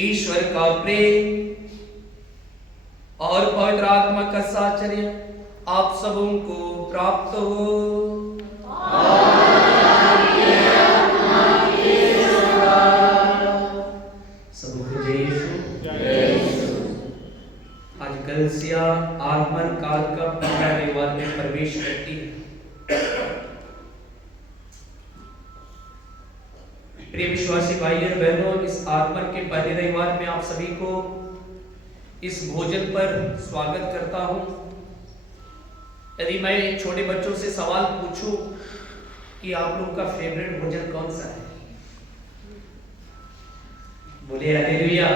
ईश्वर का प्रेम और पवित्र आत्मा का साहचर्य आप सबों को प्राप्त हो। सबको जय यीशु। आज कलीसिया आगमन काल का पहला रविवार में प्रवेश करती है। प्रिय विश्वासी भाई और बहनों, इस आगमन के पहले रविवार में आप सभी को इस भोजन पर स्वागत करता हूं। यदि मैं छोटे बच्चों से सवाल पूछूं कि आप लोगों का फेवरेट भोजन कौन सा है, बोले हालेलुया।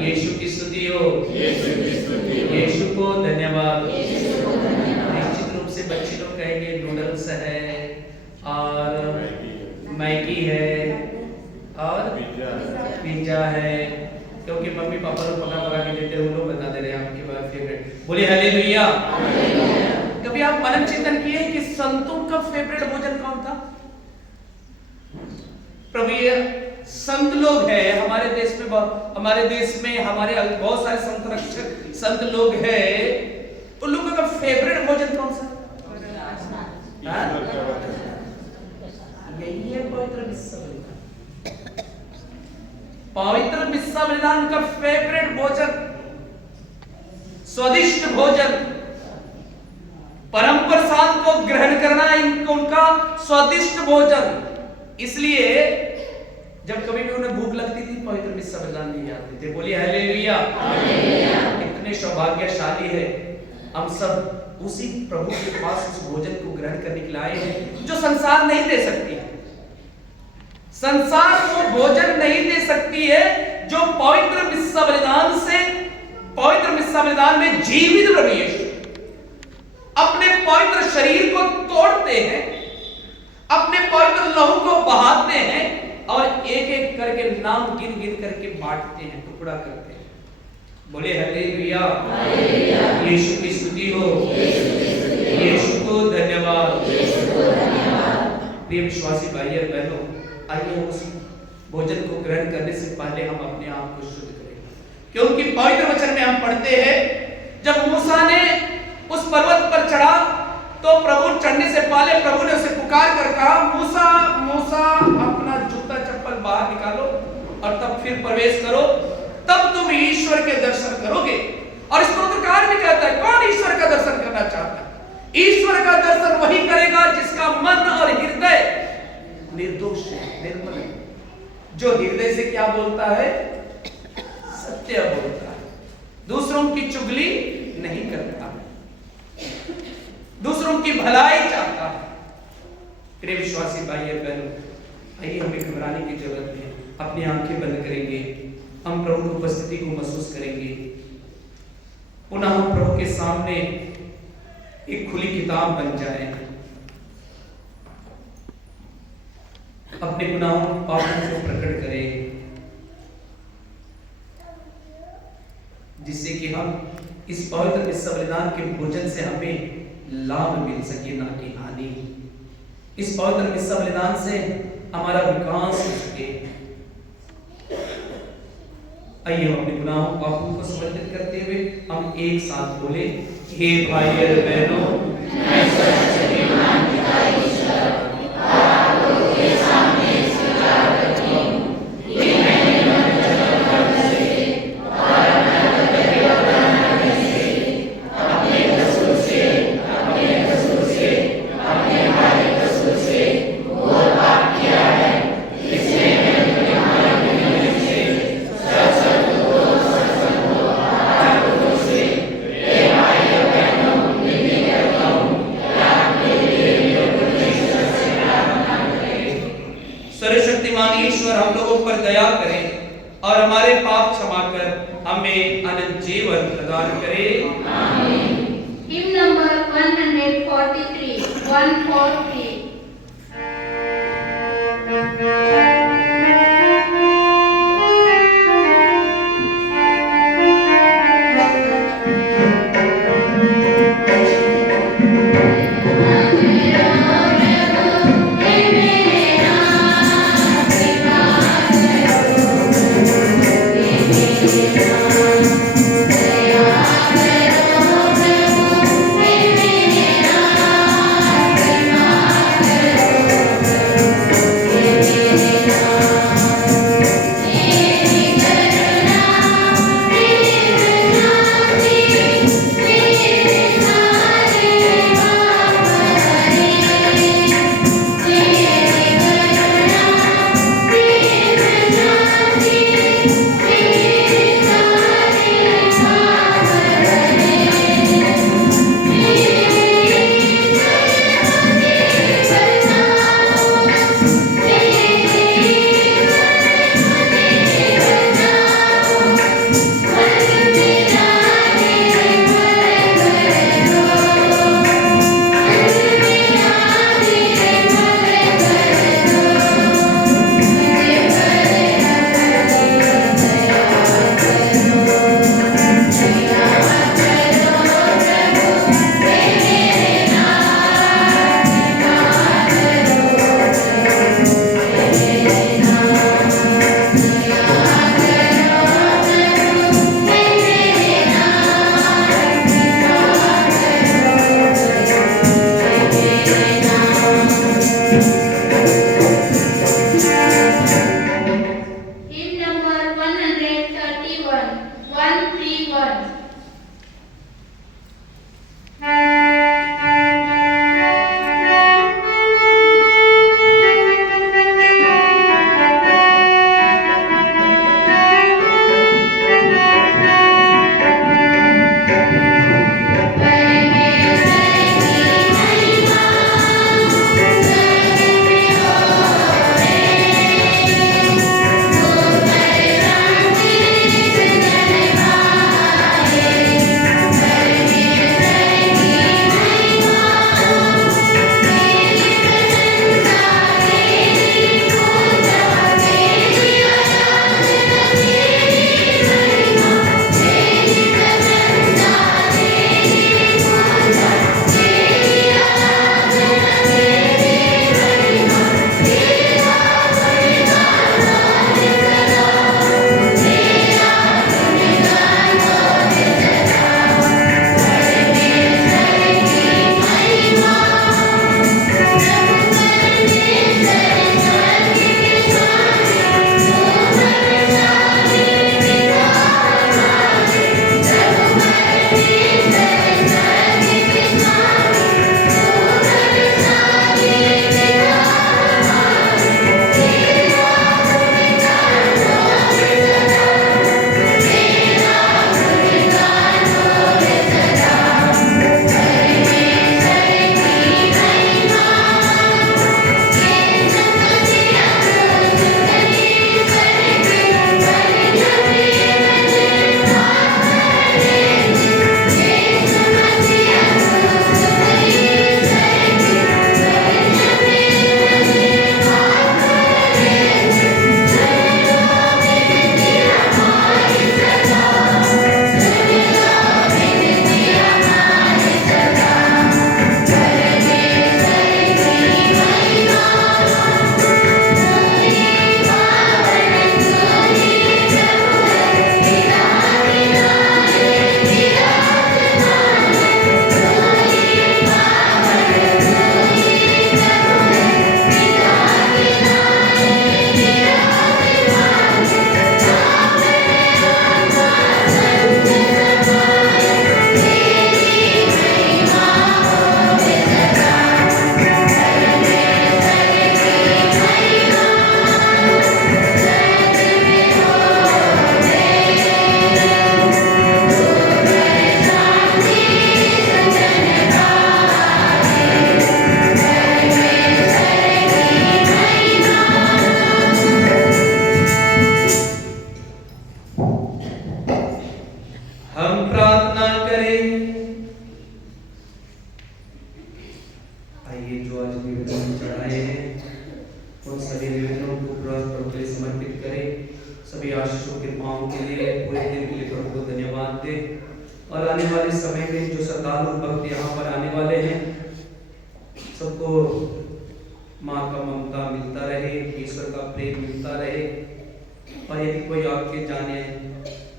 यीशु की स्तुति हो, यीशु को धन्यवाद। निश्चित रूप से बच्चे लोग कहेंगे नूडल्स है और मैगी है और पिज्जा है, क्योंकि मम्मी पापा लोग पका के देते हैं, वो लोग बता दे रहे हैं आपके बारे फेवरेट। बोले हालेलुया। कभी आप मनन चिंतन किए कि संतों का फेवरेट भोजन कौन था? प्रभु ये संत लोग हैं हमारे देश में, हमारे बहुत सारे संत रक्षक संत लोग हैं, उन लोगों का फेवरेट भोजन कौन सा? यही है पवित्र मिस्सा बलिदान। पवित्र मिस्सा बलिदान का फेवरेट भोजन, स्वादिष्ट भोजन, परम प्रसाद को ग्रहण करना उनका स्वादिष्ट भोजन। इसलिए जब कभी भी उन्हें भूख लगती थी पवित्र मिस्सा बलिदान लिए जाते थे। बोलिए हालेलुया। इतने सौभाग्यशाली है हम सब उसी प्रभु के पास उस भोजन को ग्रहण करने के लिए आए हैं जो संसार नहीं दे सकती है। संसार को भोजन नहीं दे सकती है जो पवित्र मिस्सा बलिदान में जीवित प्रभु यीशु अपने पवित्र शरीर को तोड़ते हैं, अपने पवित्र लहू को बहाते हैं और एक एक करके नाम गिन गिन करके बांटते हैं, टुकड़ा करते हैं। बोले हालेलुया। यीशु की स्तुति हो, यीशु को धन्यवाद। प्रिय विश्वासी भाई और बहनों, आइए उस भोजन को ग्रहण करने से पहले हम अपने आप को शुद्ध करें, क्योंकि पवित्र वचन में हम पढ़ते हैं जब मूसा ने उस पर्वत पर चढ़ा तो प्रभु चढ़ने से पहले प्रभु ने उसे पुकार कर कहा, मूसा मूसा अपना जूता चप्पल बाहर निकालो और तब फिर प्रवेश करो, तब तुम ईश्वर के दर्शन करोगे। और स्तोत्रकार भी कहता है, कौन ईश्वर का दर्शन करना चाहता है? ईश्वर का दर्शन वही करेगा जिसका मन और हृदय निर्दोष है, निर्मल है, जो हृदय से क्या बोलता है? सत्य बोलता है, दूसरों की चुगली नहीं करता, दूसरों की भलाई चाहता है। प्रिय विश्वासी भाई और बहनों, आइए हमें घबराने की जरूरत नहीं है। अपनी आंखें बंद करेंगे, हम प्रभु की उपस्थिति को महसूस करेंगे। पुनः हम प्रभु के सामने एक खुली किताब बन जाए, अपने गुनाहों पापों को प्रकट करें, जिससे कि हम इस पवित्र मिस्सा बलिदान के भोजन से हमें लाभ मिल सके, ना कि हानि। इस पवित्र मिस्सा बलिदान से हमारा विकास हो सके। आइए हम अपने गुनाहों पापों को समर्पित करते हुए हम एक साथ बोले, हे भाई और बहनों, मैं सर्वशक्तिमान पिता ईश्वर आप लोगों के सामने स्वीकार करती हूं कि मैंने मन, वचन, कर्म से और अनर्थ और अनादर से अपने कसूर से अपने भारी कसूर से घोर पाप किया है। इसलिए मैं तुम्हारे विनय से सर्वशक्तिमान ईश्वर हम लोगों पर दया करें और हमारे पाप क्षमा कर हमें अनंत जीवन प्रदान करे। आमीन। हिम्न नंबर 143 143। Amen. उसको माँ का ममता मिलता रहे, ईश्वर का प्रेम मिलता रहे। और यदि कोई आपके जाने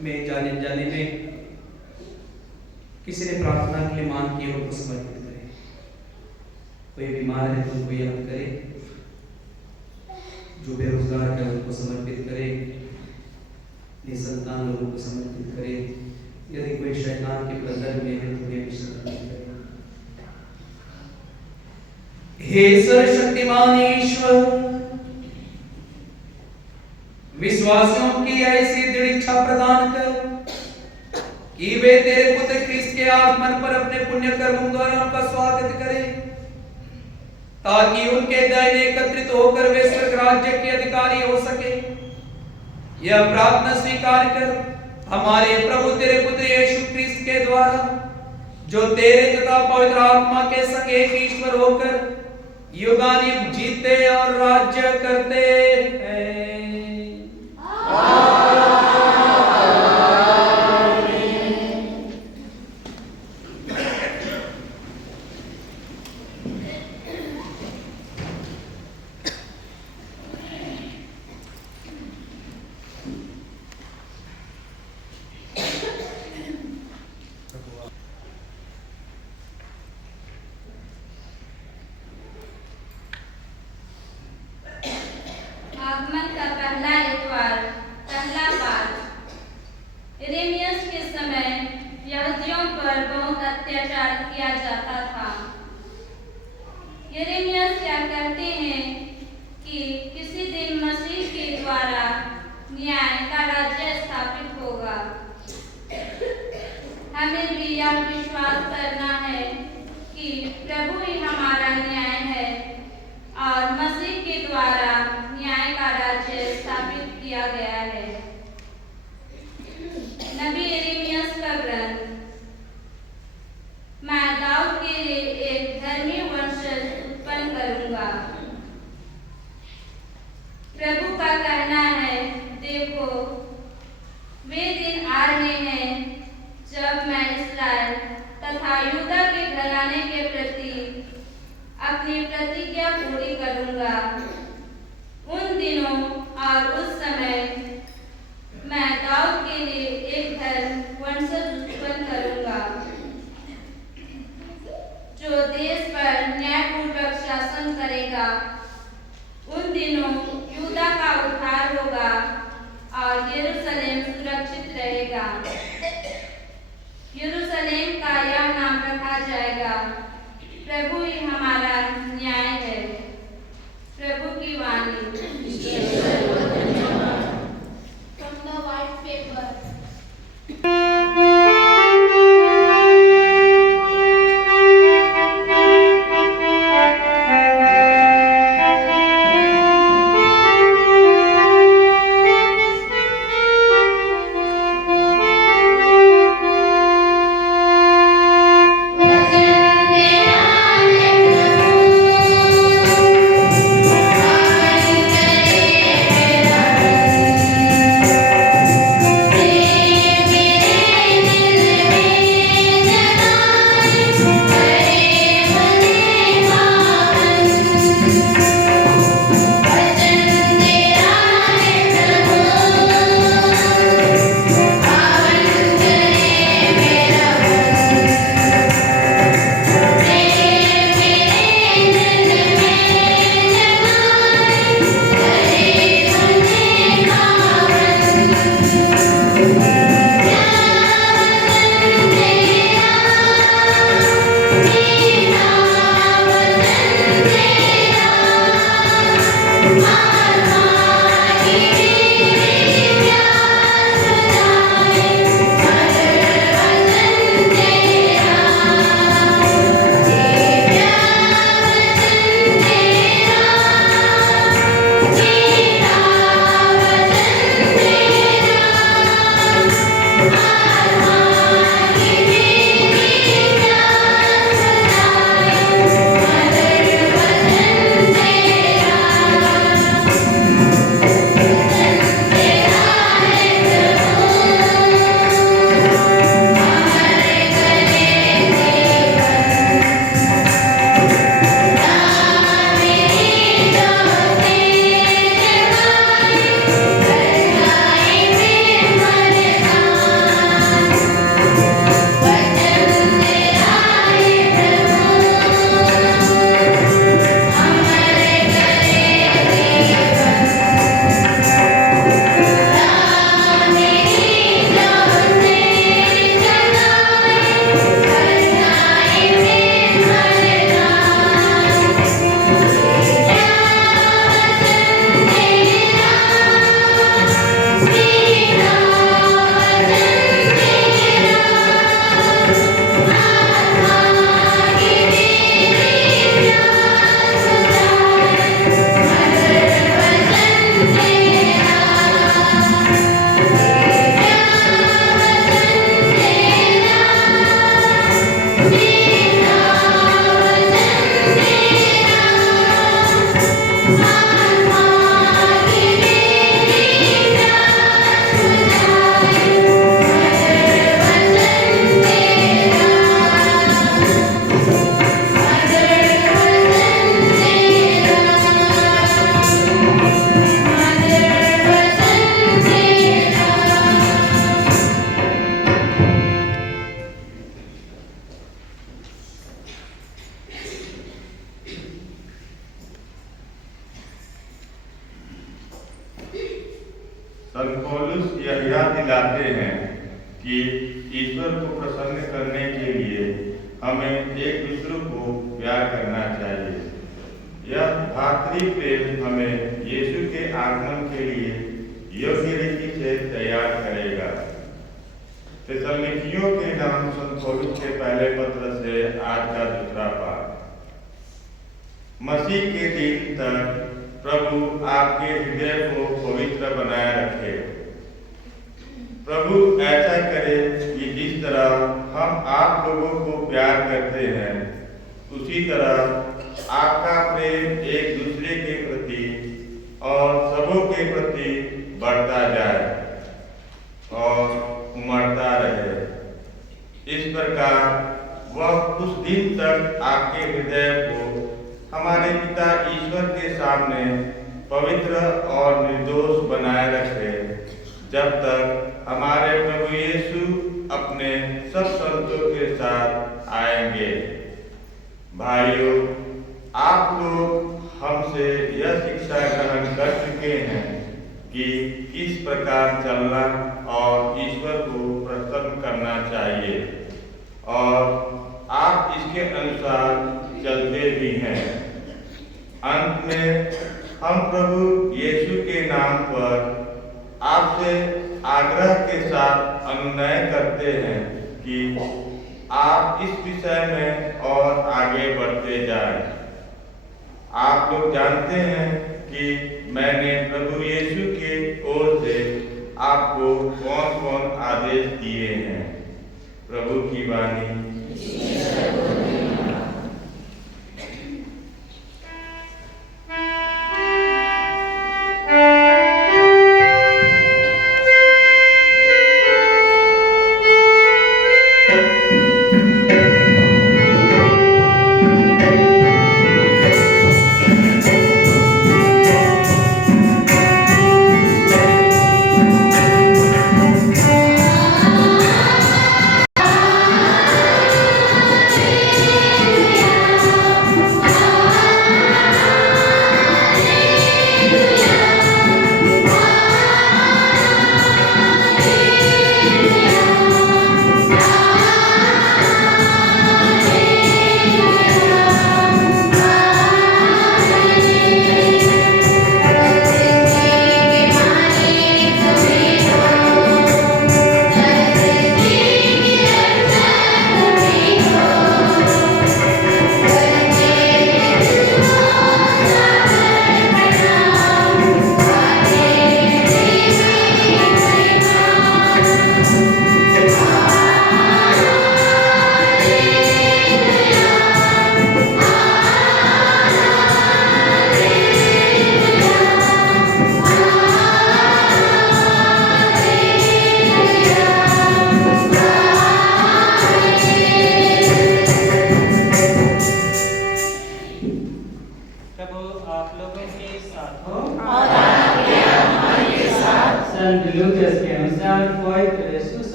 में किसी ने प्रार्थना के लिए मांग की हो तो समर्पित करे। कोई बीमार है तो उनको याद करे, जो बेरोजगार है उनको समर्पित करे, निसंतान लोगों को समर्पित करे। यदि कोई शैतान के बंधन में है तो उन्हें भी समर्पित करे। हे सर्वशक्तिमान ईश्वर, विश्वासियों की ऐसी दृढ़ इच्छा प्रदान कर कि वे तेरे पुत्र ख्रिस्त के आगमन पर अपने पुण्य कर्मों द्वारा उनका स्वागत करें, ताकि उनके दाहिने एकत्रित होकर वे स्वर्ग राज्य के अधिकारी हो सके। यह प्रार्थना स्वीकार कर हमारे प्रभु तेरे पुत्र यीशु ख्रिस्त के द्वारा, जो तेरे तथा पवित्र आत्मा के संग एक ईश्वर होकर युगानुयुग जीते और राज्य करते हैं। आगमन का पहला इतवार, पहला पाठ। यिर्मयाह के समय यहूदियों पर बहुत अत्याचार किया जाता था। यिर्मयाह क्या कहते हैं कि किसी दिन मसीह के द्वारा न्याय का राज्य स्थापित होगा। हमें भी यह विश्वास करना है कि प्रभु ही हमारा न्याय है और मसीह के द्वारा न्याय का राज्य स्थापित किया गया है। नबी यिर्मयाह का ग्रंथ। मैं दाऊद के लिए एक धर्मी वंशज उत्पन्न करूंगा। प्रभु का कहना है, देखो वे दिन आ रहे हैं जब मैं इस्राएल तथा यहूदा के घराने के प्रति अपनी प्रतिज्ञा पूरी करूंगा। उन दिनों और उस समय मैं दाऊद के लिए एक वंशज उत्पन्न करूंगा, जो देश पर न्यायपूर्वक शासन करेगा। उन दिनों यहूदा का उद्धार होगा और यरूशलेम सुरक्षित रहेगा। यरूशलेम का यह नाम रखा जाएगा, प्रभु ही हमारा न्याय है। प्रभु की वाणी। From the white paper. संत पौलुस यह याद दिलाते हैं कि ईश्वर को प्रसन्न करने के लिए हमें एक दूसरे को प्यार करना चाहिए। यह भातृ प्रेम हमें यीशु के आगमन के लिए योग्य रीति से तैयार करेगा। थिस्सलुनीकियों के नाम संत पौलुस के पहले पत्र से आज का दूसरा पाठ। मसीह के दिन तक प्रभु आपके हृदय को पवित्र बनाए रखे। प्रभु ऐसा करे कि जिस तरह हम आप लोगों को प्यार करते हैं उसी तरह आपका प्रेम एक दूसरे के प्रति और सबों के प्रति बढ़ता जाए और उमड़ता रहे। इस प्रकार वह उस दिन तक आपके हृदय को हमारे पिता ईश्वर के सामने पवित्र और निर्दोष बनाए रखे, जब तक हमारे प्रभु यीशु अपने सब संतों के साथ आएंगे। भाइयों, आप लोग हमसे यह शिक्षा ग्रहण कर चुके हैं कि किस प्रकार चलना और ईश्वर को प्रसन्न करना चाहिए, और आप इसके अनुसार चलते भी हैं। अंत में हम प्रभु यीशु के नाम पर आपसे आग्रह के साथ अनुनय करते हैं कि आप इस विषय में और आगे बढ़ते जाएं। आप लोग जानते हैं कि मैंने प्रभु यीशु के ओर से आपको कौन कौन आदेश दिए हैं। प्रभु की वाणी।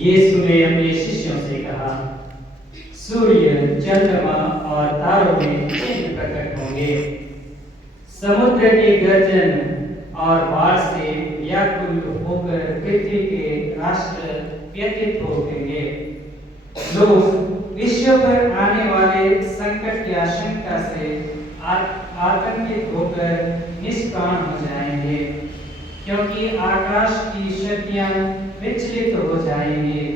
यीशु ने अपने शिष्यों से कहा, सूर्य, चंद्रमा और तारों में चिन्ह प्रकट होंगे, समुद्र के गर्जन और बाढ़ से व्याकुल होकर पृथ्वी के राष्ट्र व्यथित हो गएंगे। लोग विश्व पर आने वाले संकट की आशंका से आतंकित होकर निष्प्राण हो जाएंगे, क्योंकि आकाश की शक्तियां विचलित हो जाएंगे।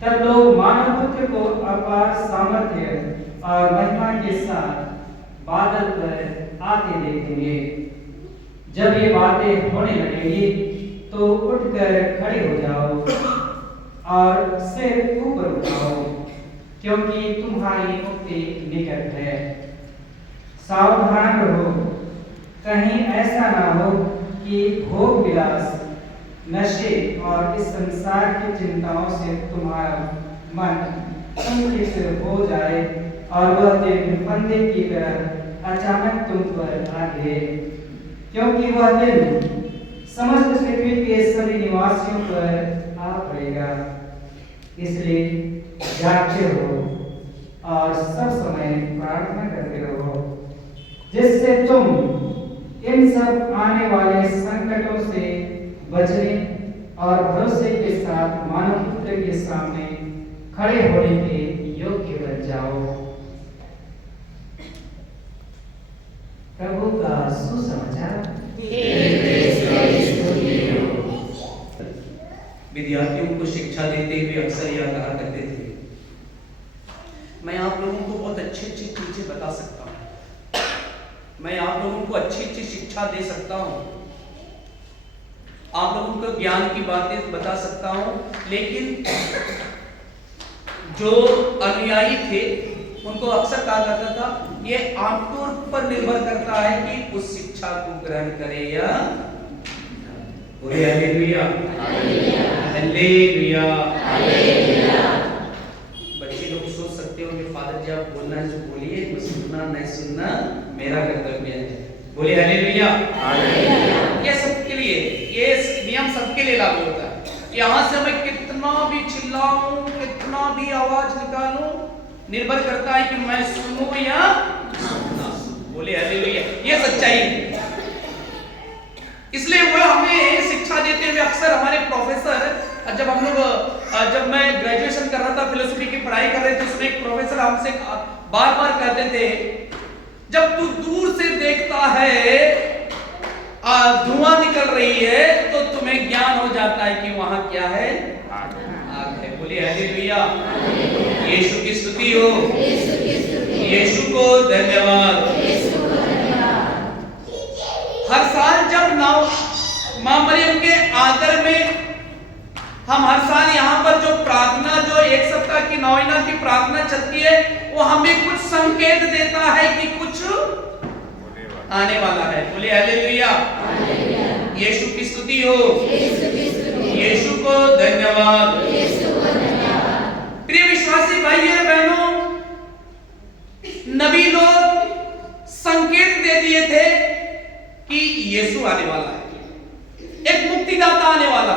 तब लोग मानव पुत्र को अपार सामर्थ्य और महिमा के साथ बादल पर आते देखेंगे। जब ये बातें होने लगेंगी तो उठकर खड़े हो जाओ और सिर ऊपर उठाओ, क्योंकि तुम्हारी मुक्ति निकट है। सावधान रहो, कहीं ऐसा ना हो कि भोग विलास, नशे और इस संसार की चिंताओं से तुम्हारा मन संकुचित हो जाए और वह दिन फंदे की तरह अचानक तुम पर आ गिरे, क्योंकि वह दिन समस्त पृथ्वी के सभी निवासियों पर आ पड़ेगा। इसलिए जागते रहो और सब समय प्रार्थना करते रहो, जिससे तुम इन सब आने वाले संकटों से बचने और भरोसे के साथ मानव पुत्र के सामने खड़े होने के योग्य बन जाओ। प्रभु का सुसमाचार। विद्यार्थियों को शिक्षा देते हुए अक्सर यह कहा करते थे, मैं आप लोगों को बहुत अच्छी अच्छी चीजें बता सकता हूँ, मैं आप लोगों को अच्छी अच्छी शिक्षा दे सकता हूँ, आप लोगों को ज्ञान की बातें बता सकता हूँ, लेकिन जो अनुयायी थे उनको अक्सर कहा जाता था ये आपके ऊपर निर्भर करता है कि उस शिक्षा को ग्रहण करें या हालेलुया हालेलुया। बच्चे लोग सोच सकते होंगे फादर जी आप बोलना है जो बोलिए, तो सुनना नहीं सुनना मेरा कर्तव्य है। बोले हालेलुया। ये सबके लिए, ये नियम सबके लिए लागू होता है। यहाँ से मैं कितना भी चिल्लाऊं, कितना भी आवाज निकालूं, निर्भर करता है कि मैं सुनूं या ना। बोले हालेलुया। ये सच्चाई है। इसलिए वो हमें शिक्षा देते हुए अक्सर हमारे प्रोफेसर, जब मैं ग्रेजुएशन कर रहा था, फिलोसफी की पढ़ाई कर रहे थे, उसमें एक प्रोफेसर हमसे बार बार कहते थे, जब तू दूर से देखता है धुआं निकल रही है तो तुम्हें ज्ञान हो जाता है कि वहां क्या है, आग है। बोलिए हालेलुया। यीशु की स्तुति हो, यीशु को धन्यवाद। हर साल जब मां मरियम के आदर में हम हर साल यहाँ पर जो प्रार्थना, जो एक सप्ताह की नौवीना की प्रार्थना चलती है, वो हमें कुछ संकेत देता है कि कुछ आने वाला है। बोले हालेलुया। यीशु की स्तुति हो, यीशु को धन्यवाद। प्रिय विश्वासी भाइयों और बहनों, नबी लोग संकेत दे दिए थे कि यीशु आने वाला है, एक मुक्तिदाता आने वाला।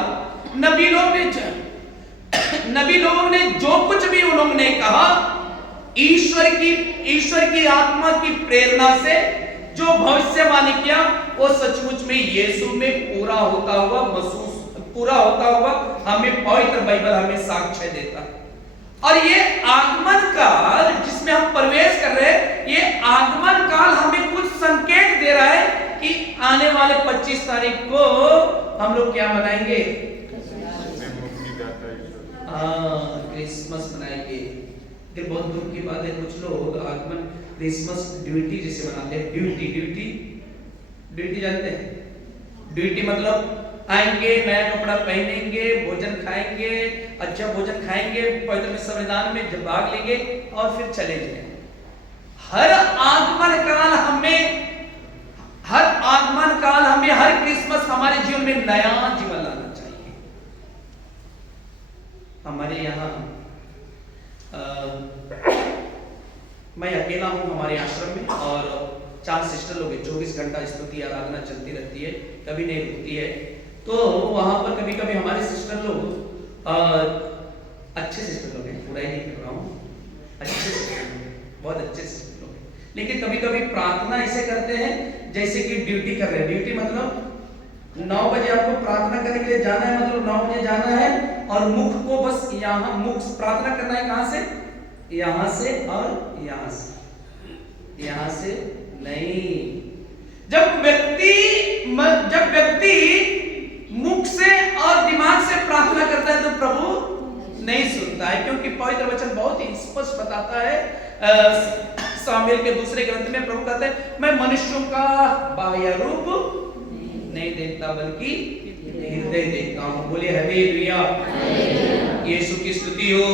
नबी लोगों ने जो कुछ भी उन्होंने कहा, ईश्वर की आत्मा की प्रेरणा से जो भविष्यवाणी किया, वो सचमुच में यीशु में पूरा होता हुआ हमें पवित्र बाइबल हमें साक्ष्य देता है। और ये आगमन काल जिसमें हम प्रवेश कर रहे हैं, ये आगमन काल हमें कुछ संकेत दे रहा है कि आने वाले 25 तारीख को हम लोग क्या मनाएंगे? क्रिसमस मनाएंगे। फिर बहुत दुख की बात है, कुछ लोग आगमन क्रिसमस ड्यूटी जैसे मनाते हैं। ड्यूटी जानते हैं? ड्यूटी मतलब आएंगे, नया कपड़ा पहनेंगे, भोजन खाएंगे, अच्छा भोजन खाएंगे, पवित्र संविधान में भाग लेंगे और फिर चले जाएंगे। हर आगमन काल हमें हर क्रिसमस हमारे जीवन में नया जीवन लाना चाहिए। हमारे यहाँ मैं अकेला हूँ हमारे आश्रम में, और 4 सिस्टर लोग हैं। 24 घंटा स्तुति आराधना चलती रहती है, कभी नहीं रुकती है। तो वहां पर कभी कभी हमारे सिस्टर लोग अच्छे सिस्टर लोग हैं, पूरा ही नहीं कर रहा हूँ, अच्छे सिस्टर लोग, बहुत अच्छे सिस्टर लोग हैं, लेकिन कभी कभी प्रार्थना ऐसे करते हैं जैसे कि ड्यूटी कर रहे हैं। ड्यूटी मतलब 9 बजे आपको प्रार्थना करने के लिए जाना है, मतलब 9 बजे जाना है, और मुख को बस यहाँ मुख प्रार्थना करना है। कहाँ से? यहाँ से और यहाँ से नहीं। जब व्यक्ति मुख से और दिमाग से प्रार्थना करता है तो प्रभु नहीं सुनता है, क्योंकि पवित्र वचन बहुत ही स्पष्ट बताता है। सामुएल के दूसरे ग्रंथ में प्रभु कहते हैं, मैं मनुष्यों का बाह्य रूप नहीं देखता बल्कि हृदय देखता हूँ। बोले हालेलुया। यीशु की स्तुति हो,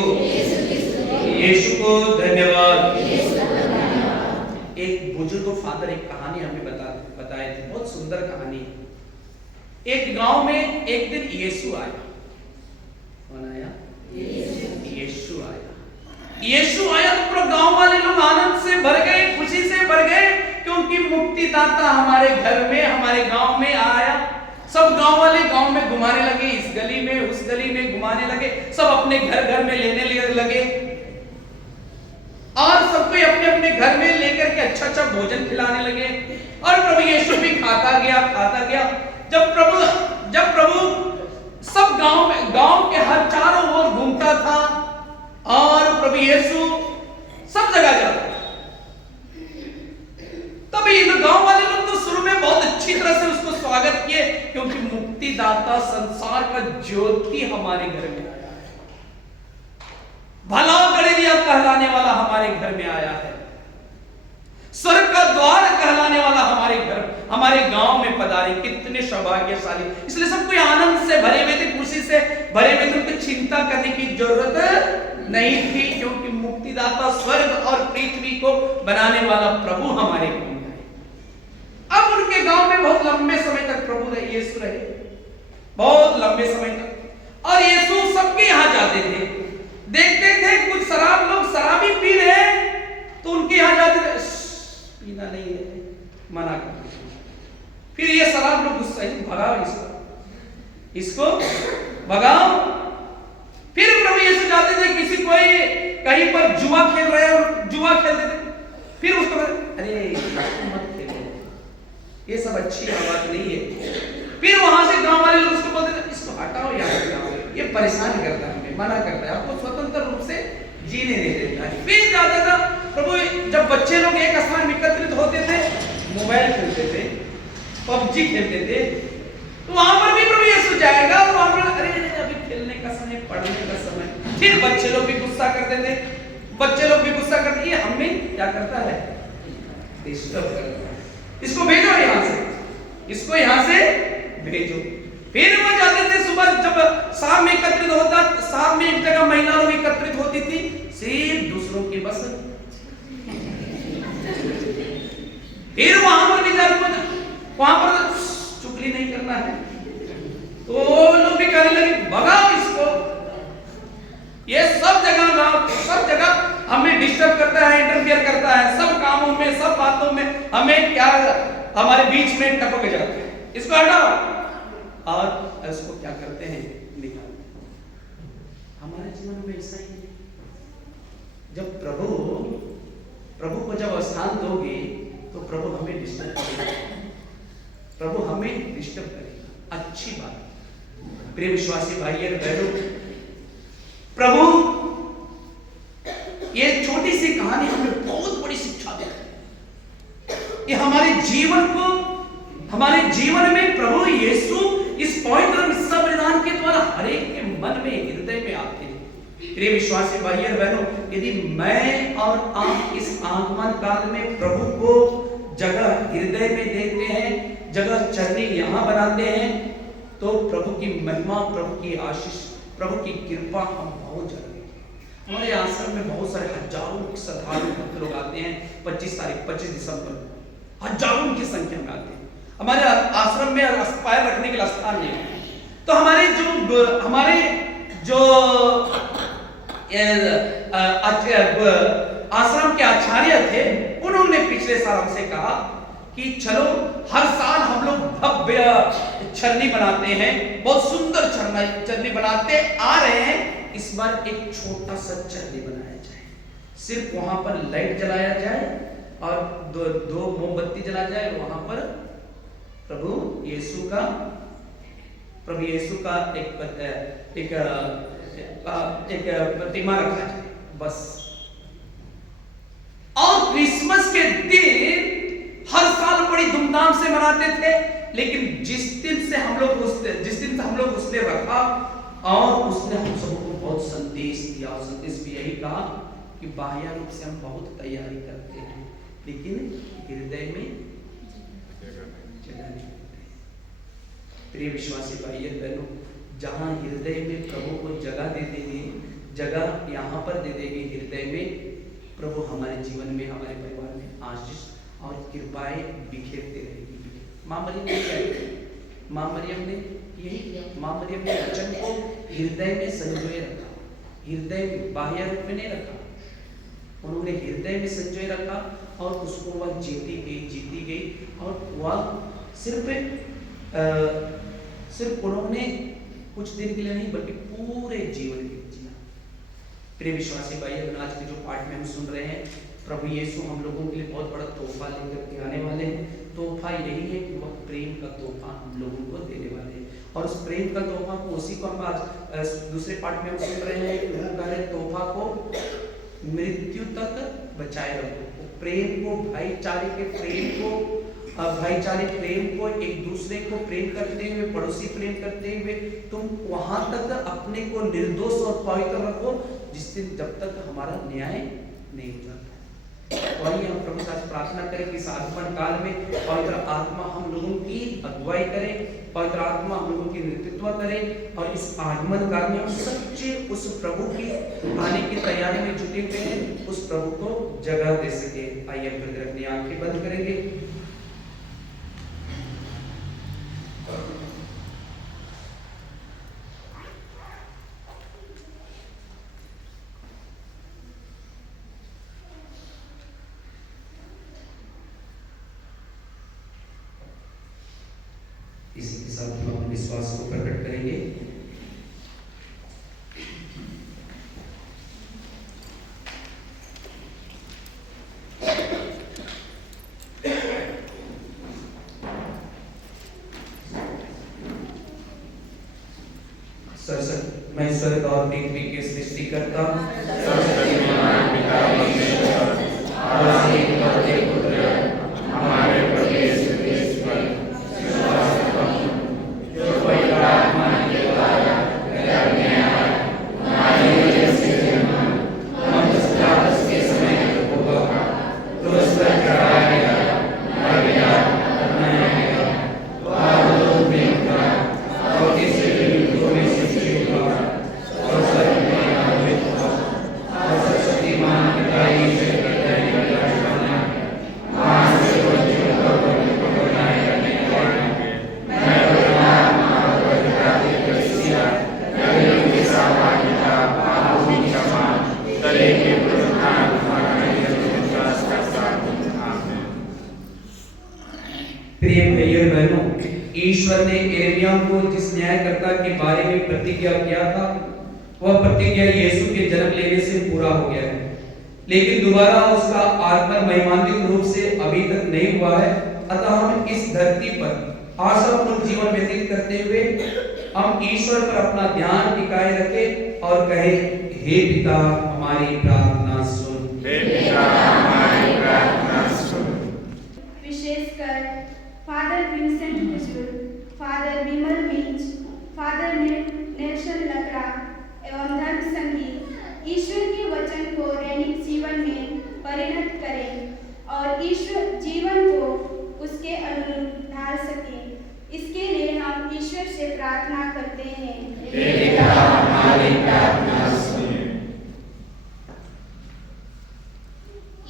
यीशु को धन्यवाद। एक बुजुर्ग फादर एक कहानी हमें बताए थे, बहुत सुंदर कहानी। एक गांव में एक दिन यीशु आया। कौन आया? यीशु आया तो पूरा गांव वाले लोग आनंद से भर गए, खुशी से भर गए, क्योंकि मुक्तिदाता हमारे घर में, हमारे गांव में आया। सब गांव वाले गांव में घुमाने लगे, इस गली में उस गली में घुमाने लगे, सब अपने घर घर में लेने लगे। और सबको अपने अपने घर में लेकर के अच्छा अच्छा भोजन खिलाने लगे और प्रभु यीशु भी खाता गया। जब प्रभु सब गांव के हर चारों ओर घूमता था और प्रभु यीशु सब जगह जाता था। तभी इन गांव वाले लोग तो शुरू में बहुत अच्छी तरह से उसको स्वागत किए, क्योंकि मुक्तिदाता संसार का ज्योति हमारे घर में आया है, भला गड़ेरिया कहलाने वाला हमारे घर में आया है, स्वर्ग का द्वार कहलाने वाला हमारे गांव में पधारे। कितने सौभाग्यशाली। इसलिए सब कोई आनंद से भरे हुए थे, खुशी से भरे हुए थे, उनको चिंता करने की जरूरत नहीं थी, क्योंकि मुक्तिदाता स्वर्ग और पृथ्वी को बनाने वाला प्रभु हमारे गांव में आए। अब उनके गांव में बहुत लंबे समय तक प्रभु रहे, यीशु रहे, बहुत लंबे समय तक। और यीशु सबके यहां जाते थे, देखते थे कुछ लोग शराबी पी रहे हैं तो उनके यहां जाते थे, पीना नहीं है, मना कर। फिर ये शराब लोग गुस्सा, भगाओ इसको भगाओ। फिर प्रभु यीशु जाते थे, किसी कोई कहीं पर जुआ खेल रहे और जुआ खेलते थे, फिर उसको अरे मत खेलो, ये सब अच्छी बात नहीं है। फिर वहां से गांव वाले लोग उसको बोलते थे, इसको हटाओ यहाँ, ये परेशान करता है, हमें मना करता है, आपको स्वतंत्र रूप से जीने नहीं देता है। फिर जाता था प्रभु, जब बच्चे लोग एक स्थान एकत्रित होते थे, मोबाइल खेलते थे, पबजी खेलते थे, तो वहां पर भी प्रभु यीशु जाएगा और वहां पर अरे अभी खेलने का समय, पढ़ने का समय। फिर बच्चे लोग भी गुस्सा करते थे, ये हमें क्या करता है, डिस्टर्ब करता है, इसको भेजो यहाँ से भेजो। फिर वो जाते थे सुबह, जब शाम में एकत्रित होता, शाम में एक जगह महिला लोग एकत्रित होती थी, सिर्फ दूसरों की बस। फिर वहां पर भी जाकर वहां पर चुगली नहीं करना है, तो लोग भी कहने लगे भगाओ इसको, ये सब जगह हमें डिस्टर्ब करता है, इंटरफियर करता है, सब कामों में, सब बातों में हमें क्या, हमारे बीच में टपक जाता है, इसको हटाओ। और इसको क्या करते हैं, निकाल। हमारे जीवन में ऐसा ही है, जब प्रभु को जब स्थान दोगे तो प्रभु हमें डिस्टर्ब करेगा, अच्छी बात। प्रिय विश्वासी भाई और बहनों, प्रभु ये छोटी सी कहानी हमें बहुत बड़ी शिक्षा देती है। ये हमारे जीवन में प्रभु यीशु इस पवित्र मिस्सा बलिदान के द्वारा हर एक के मन में, हृदय में आते हैं। प्रिय विश्वासी भाई और बहनों, यदि मैं और आप इस आगमन काल में प्रभु को जगह हृदय में देते हैं, जगह चरनी यहाँ बनाते हैं, तो प्रभु की महिमा, प्रभु की आशीष, प्रभु की कृपा हम बहुत जानेंगे। हमारे आश्रम में बहुत सारे हजारों श्रद्धालु भक्त लोग आते हैं। 25 दिसंबर हजारों की संख्या में आते हैं। हमारे आश्रम में पैर रखने के लिए स्थान नहीं है, तो हमारे जो आश्रम के आचार्य थे, उन्होंने पिछले साल हमसे कहा कि चलो हर साल हम लोग भव्य चरनी बनाते हैं, बहुत सुंदर चरनी बनाते आ रहे हैं, इस बार एक छोटा सा चरनी बनाया जाए, सिर्फ वहां पर लाइट जलाया जाए और दो मोमबत्ती जला जाए, वहां पर प्रभु यीशु का एक प्रतिमा रखा जाए, बस। और क्रिसमस के दिन हर साल बड़ी धूमधाम से मनाते थे, लेकिन जिस दिन से हम लोग उसने रखा और उसने हम सबको बहुत संदेश दिया, और संदेश भी यही कहा कि बाह्य रूप से हम बहुत तैयारी करते हैं, लेकिन हृदय में जगह नहीं। प्रिय विश्वासी भाई और बहनों, जहां हृदय में प्रभु को जगह दे देंगे, जगह यहाँ पर दे देंगे हृदय में, प्रभु हमारे जीवन में, हमारे परिवार में आशीष और कृपाएं बिखेरते रहेगी। माँ मरियम ने क्या किया? माँ मरियम ने यही किया। माँ मरियम ने वचन को हृदय में संजोए रखा, हृदय में, बाह्य रूप में नहीं रखा, उन्होंने हृदय में संजोए रखा और उसको वह जीती गई और वह सिर्फ उन्होंने कुछ दिन के लिए नहीं, बल्कि पूरे जीवन के जिया। प्रिय विश्वासी भाई बहन, आज के जो पाठ में हम सुन रहे हैं, प्रभु यीशु हम लोगों के लिए बहुत बड़ा तोहफा लेकर के आने वाले हैं। तोहफा यही है कि वह प्रेम का तोहफा हम लोगों को देने वाले हैं। और उस प्रेम का तोहफा को, उसी को हम आज दूसरे पाठ में हम सुन रहे हैं, वो कह रहे तोहफा को मृत्यु तक बचाए रखो। प्रेम को, भाईचारे के प्रेम को, भाईचारे प्रेम को, एक दूसरे को प्रेम करते हुए, पड़ोसी प्रेम करते हुए तुम वहां तक अपने को निर्दोष और पवित्र रखो जिस दिन जब तक हमारा न्याय नहीं हो जाता। तो आइए हम प्रभु से आज प्रार्थना करें कि इस आगमन काल में पवित्र आत्मा हम लोगों की अगुवाई करे, पवित्र आत्मा हम लोगों की नेतृत्व करे और इस आगमन काल में हम सच्चे उस प्रभु की आने की तैयारी में जुटे हुए हैं, उस प्रभु को जगह दे सके। आइए हम फिर अपनी आंखें बंद करेंगे। इसी के साथ हम विश्वास को प्रकट करेंगे। मैं स्वर्ग और पृथ्वी के सृष्टिकर्ता हमारे प्रभु यीशु क्रिस्त पर ईश्वर ने यिर्मयाह को जिस न्यायकर्ता के बारे में प्रतिज्ञा किया था, वह प्रतिज्ञा यीशु के जन्म लेने से पूरा हो गया है, लेकिन दोबारा उसका आगमन महिमान्वित रूप से अभी तक नहीं हुआ है। अतः हम इस धरती पर आशापूर्ण जीवन व्यतीत करते हुए हम ईश्वर पर अपना ध्यान टिकाए रखें और कहे, हे पिता हमारी प्रार्थना सुन। हे पिता हमारी प्रार्थना सुन। विशेषकर फादर विंसेंट कुजुर, फादर विमल मिंच, फादर नेल्सन लकड़ा एवं धर्म संगीत ईश्वर के वचन को दैनिक जीवन में परिणत करें और ईश्वर जीवन को उसके अनुरूप ढाल सकें। इसके लिए हम ईश्वर से प्रार्थना करते हैं, हे पिता हमारी प्रार्थना सुन।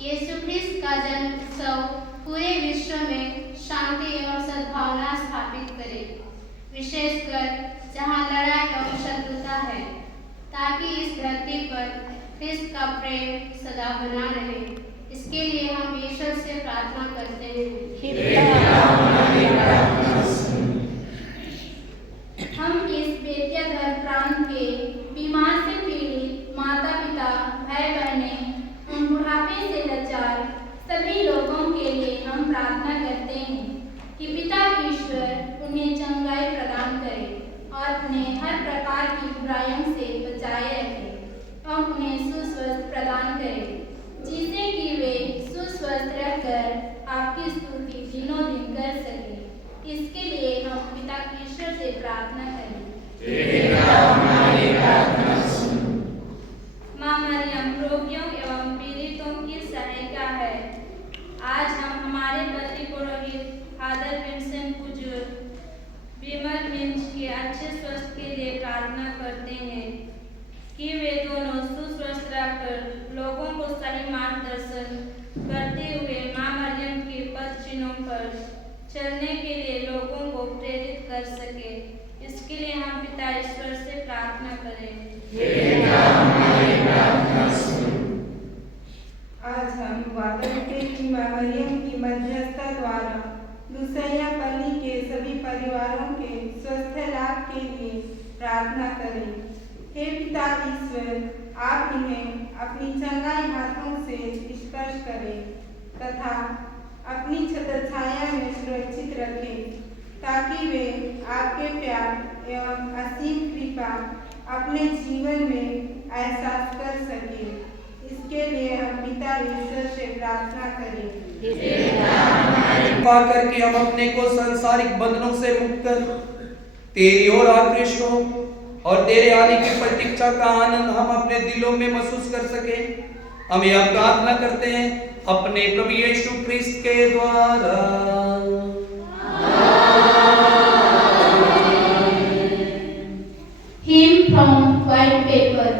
यीशु ख्रिस्त का जन्म उत्सव पूरे विश्व में शांति एवं सद्भावना स्थापित करे, विशेषकर जहां लड़ाई एवं शत्रुता है, ताकि इस धरती पर ख्रिस्त का प्रेम सदा बना रहे। इसके लिए हम ईश्वर से प्रार्थना करते हैं, हम इस बेतिया धर्म प्रांत के बीमार से पीड़ित माता पिता, भाई बहने, उन बुढ़ापे से लाचार सभी लोगों के लिए हम प्रार्थना करते हैं कि पिता ईश्वर उन्हें चंगाई प्रदान करे और उन्हें हर प्रकार की बुराइयों से बचाए रखे और उन्हें सुस्वस्थ प्रदान करे, जिससे कि वे सुस्वस्थ रहकर आपकी स्तुति दिनों दिन कर सके। इसके लिए हम पिता ईश्वर से प्रार्थना करें, माँ मरियम रोगियों एवं पीड़ितों की सहायिका है। आज हम हमारे बद्री पुरोहित फादर विंसेंट कुजुर, विमल मिंच के अच्छे स्वास्थ्य के लिए प्रार्थना करते हैं कि वे दोनों सुस्वस्थ रहकर लोगों को सही मार्गदर्शन करते हुए माँ मरियम के पद चिन्हों पर चलने के लिए लोगों को प्रेरित कर सके। इसके लिए हम पिता ईश्वर से प्रार्थना करें, आज हम वादरते की माँ मरियम की मध्यस्थता द्वारा लुसैया पल्ली के सभी परिवारों के स्वस्थ लाभ के लिए प्रार्थना करें। हे पिता ईश्वर, आप इन्हें अपनी चंगाई हाथों से स्पर्श करें तथा अपनी छत्रछाया में सुरक्षित रखें, ताकि वे आपके प्यार एवं असीम कृपा अपने जीवन में एहसास कर सकें। इसके लिए हम पिता ईश्वर से प्रार्थना करें। कृपा करके हम अपने को सांसारिक बंधनों से मुक्त कर तेरी ओर आकृष्ट हो और तेरे आने की प्रतीक्षा का आनंद हम अपने दिलों में महसूस कर सके। हम यह प्रार्थना करते हैं अपने प्रभु यीशु क्रिस्त के द्वारा। Hymn from white paper.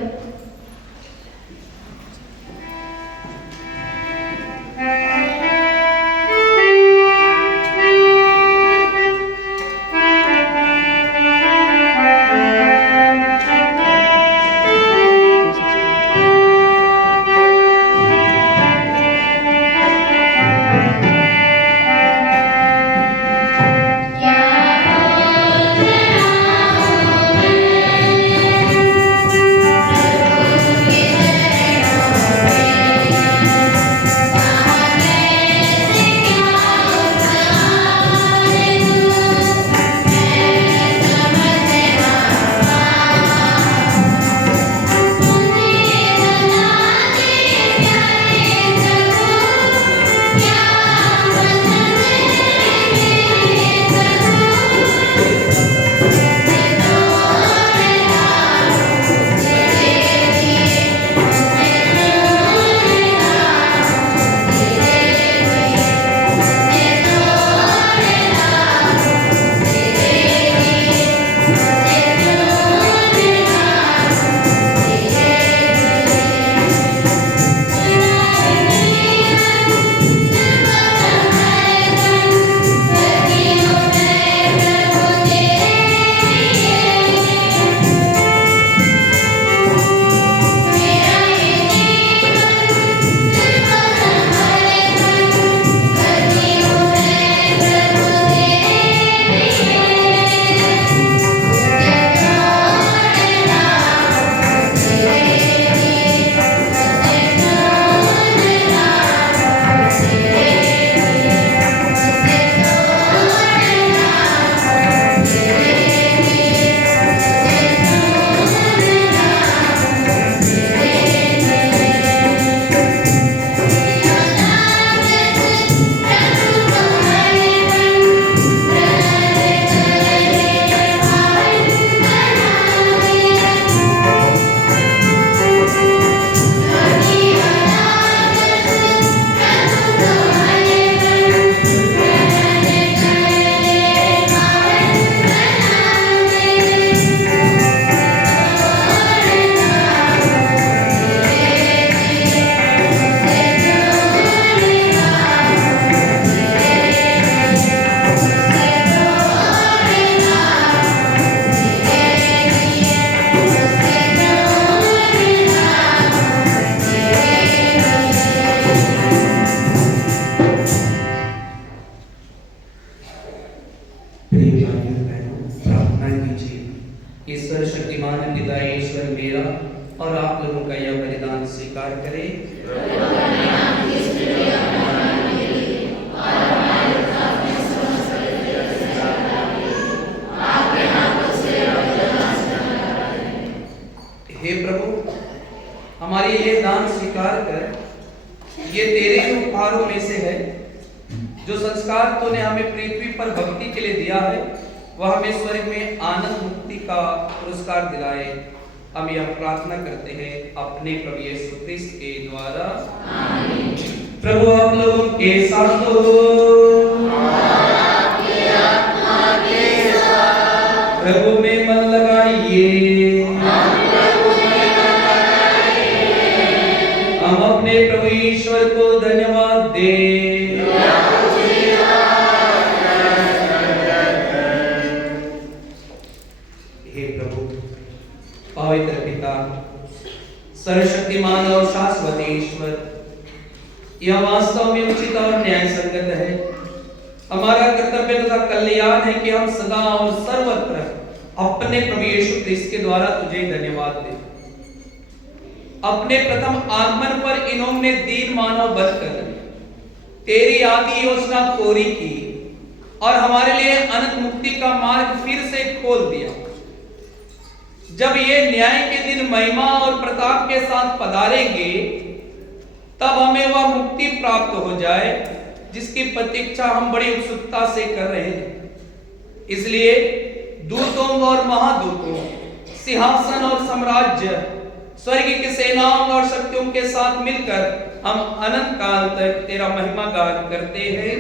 ईश्वर शक्तिमान पिता ईश्वर मेरा और आप लोगों का यह बलिदान स्वीकार करे। हे प्रभु, हमारे ये दान स्वीकार कर, ये तेरे ही उपहारों में से है। जो संस्कार तूने हमें पृथ्वी पर भक्ति के लिए दिया है, वह हमें स्वर्ग में आनंद मुक्ति का पुरस्कार दिलाए। हम यह प्रार्थना करते हैं अपने प्रभु यीशु क्रिस्त के द्वारा। आमीन। प्रभु आप लोगों के साथ हो और आपके आत्मा के साथ। प्रभु में मन लगाइए। हम अपने प्रभु ईश्वर को धन्यवाद दें। पवित्र पिता, सर्वशक्तिमान और शाश्वत ईश्वर, यह वास्तव में उचित और न्याय संगत है। हमारा कर्तव्य तथा कल्याण है कि हम सदा और सर्वत्र अपने प्रभु यीशु क्रिस्त के द्वारा तुझे धन्यवाद दें। अपने प्रथम आगमन पर इन्होंने दीन मानव बनकर तेरी आदि योजना पूरी की और हमारे लिए अनंत मुक्ति का मार्ग फिर से खोल दिया। जब ये न्याय के दिन महिमा और प्रताप के साथ पधारेंगे, तब हमें वह मुक्ति प्राप्त हो जाए जिसकी प्रतीक्षा हम बड़ी उत्सुकता से कर रहे हैं। इसलिए दूतों और महादूतों, सिंहासन और साम्राज्य, स्वर्ग की सेनाओं और शक्तियों के साथ मिलकर हम अनंत काल तक तेरा महिमा गान करते हैं।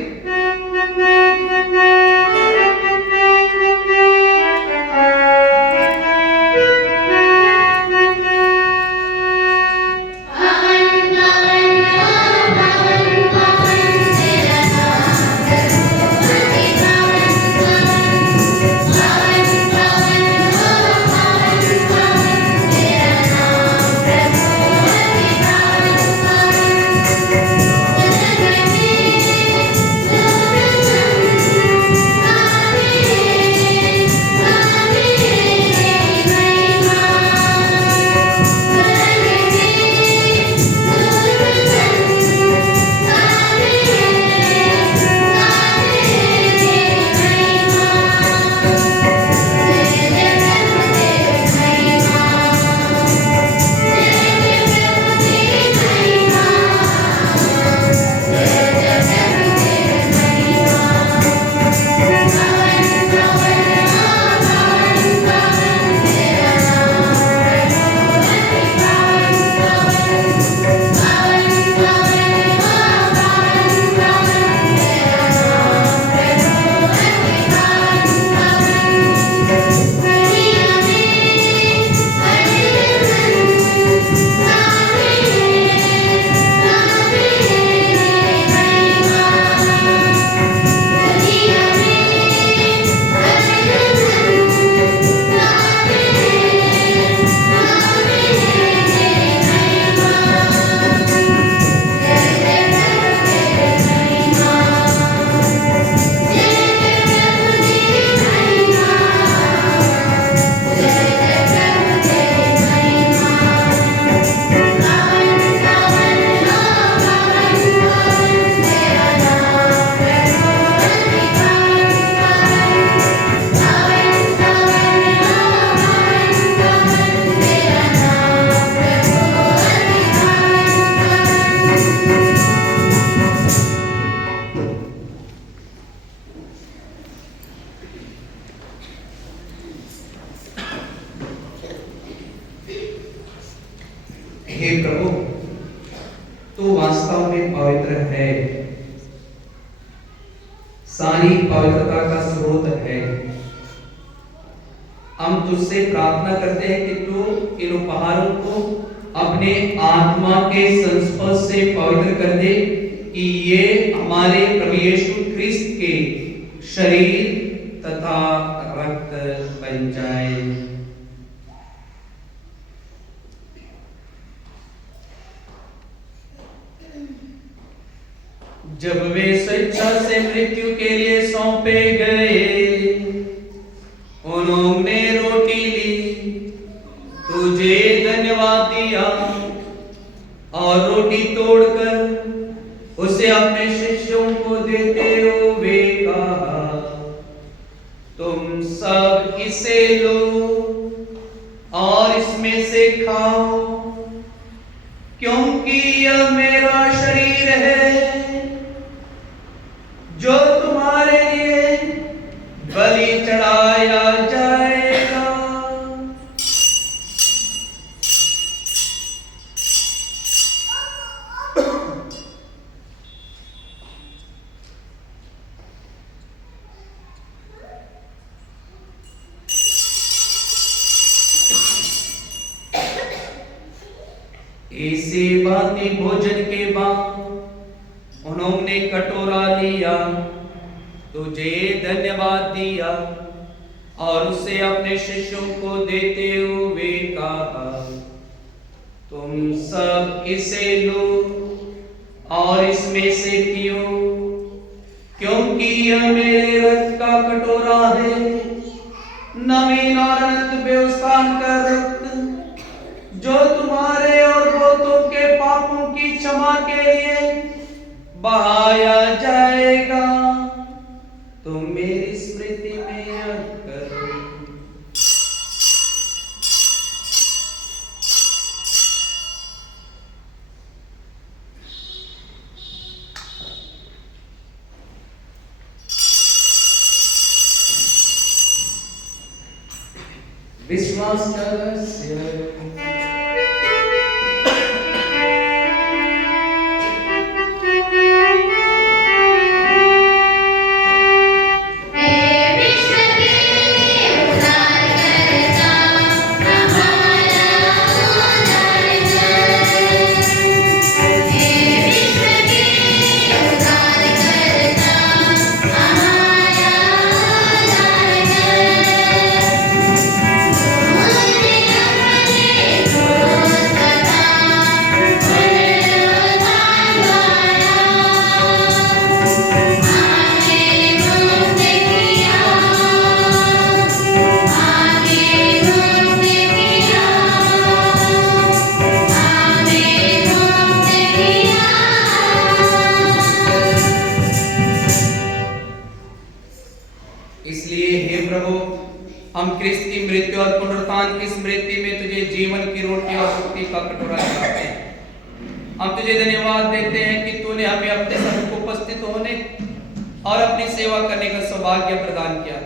हे प्रभु, तू वास्तव में पवित्र है, सारी पवित्रता का स्रोत है। हम तुझसे प्रार्थना करते हैं कि तू इन उपहारों को अपने आत्मा के संस्पर्श से पवित्र कर दे, कि ये हमारे प्रभु यीशु क्रिस्त के शरीर तथा रक्त बन जाए। जब वे स्वेच्छा से मृत्यु के लिए सौंपे गए, उन्होंने रोटी ली, तुझे धन्यवाद दिया और रोटी तोड़कर उसे अपने शिष्यों को देते हुए कहा, तुम सब इसे लो और इसमें से खाओ, क्योंकि यह मेरा शरीर है जो तुम्हारे लिए बलि चढ़ाया जाएगा। इसी भांति भोजन के बाद उन्होंने कटोरा लिया, तुझे धन्यवाद दिया और उसे अपने शिष्यों को देते हुए कहा, तुम सब इसे लो और इसमें से पियो, क्योंकि यह मेरे रक्त का कटोरा है, नवीन और अनंत व्यवस्थान का रक्त, जो तुम्हारे और क्षमा के लिए बहाया जाएगा। तुम मेरी स्मृति में यह करो। विश्वास इसलिए हे प्रभु, हम क्रिस्त की मृत्यु और पुनरुत्थान की स्मृति में तुझे जीवन की रोटी और मुक्ति का कटोरा चढ़ाते हैं। हम तुझे धन्यवाद देते हैं कि तूने हमें अपने सम्मुख उपस्थित होने और अपनी सेवा करने का सौभाग्य प्रदान किया।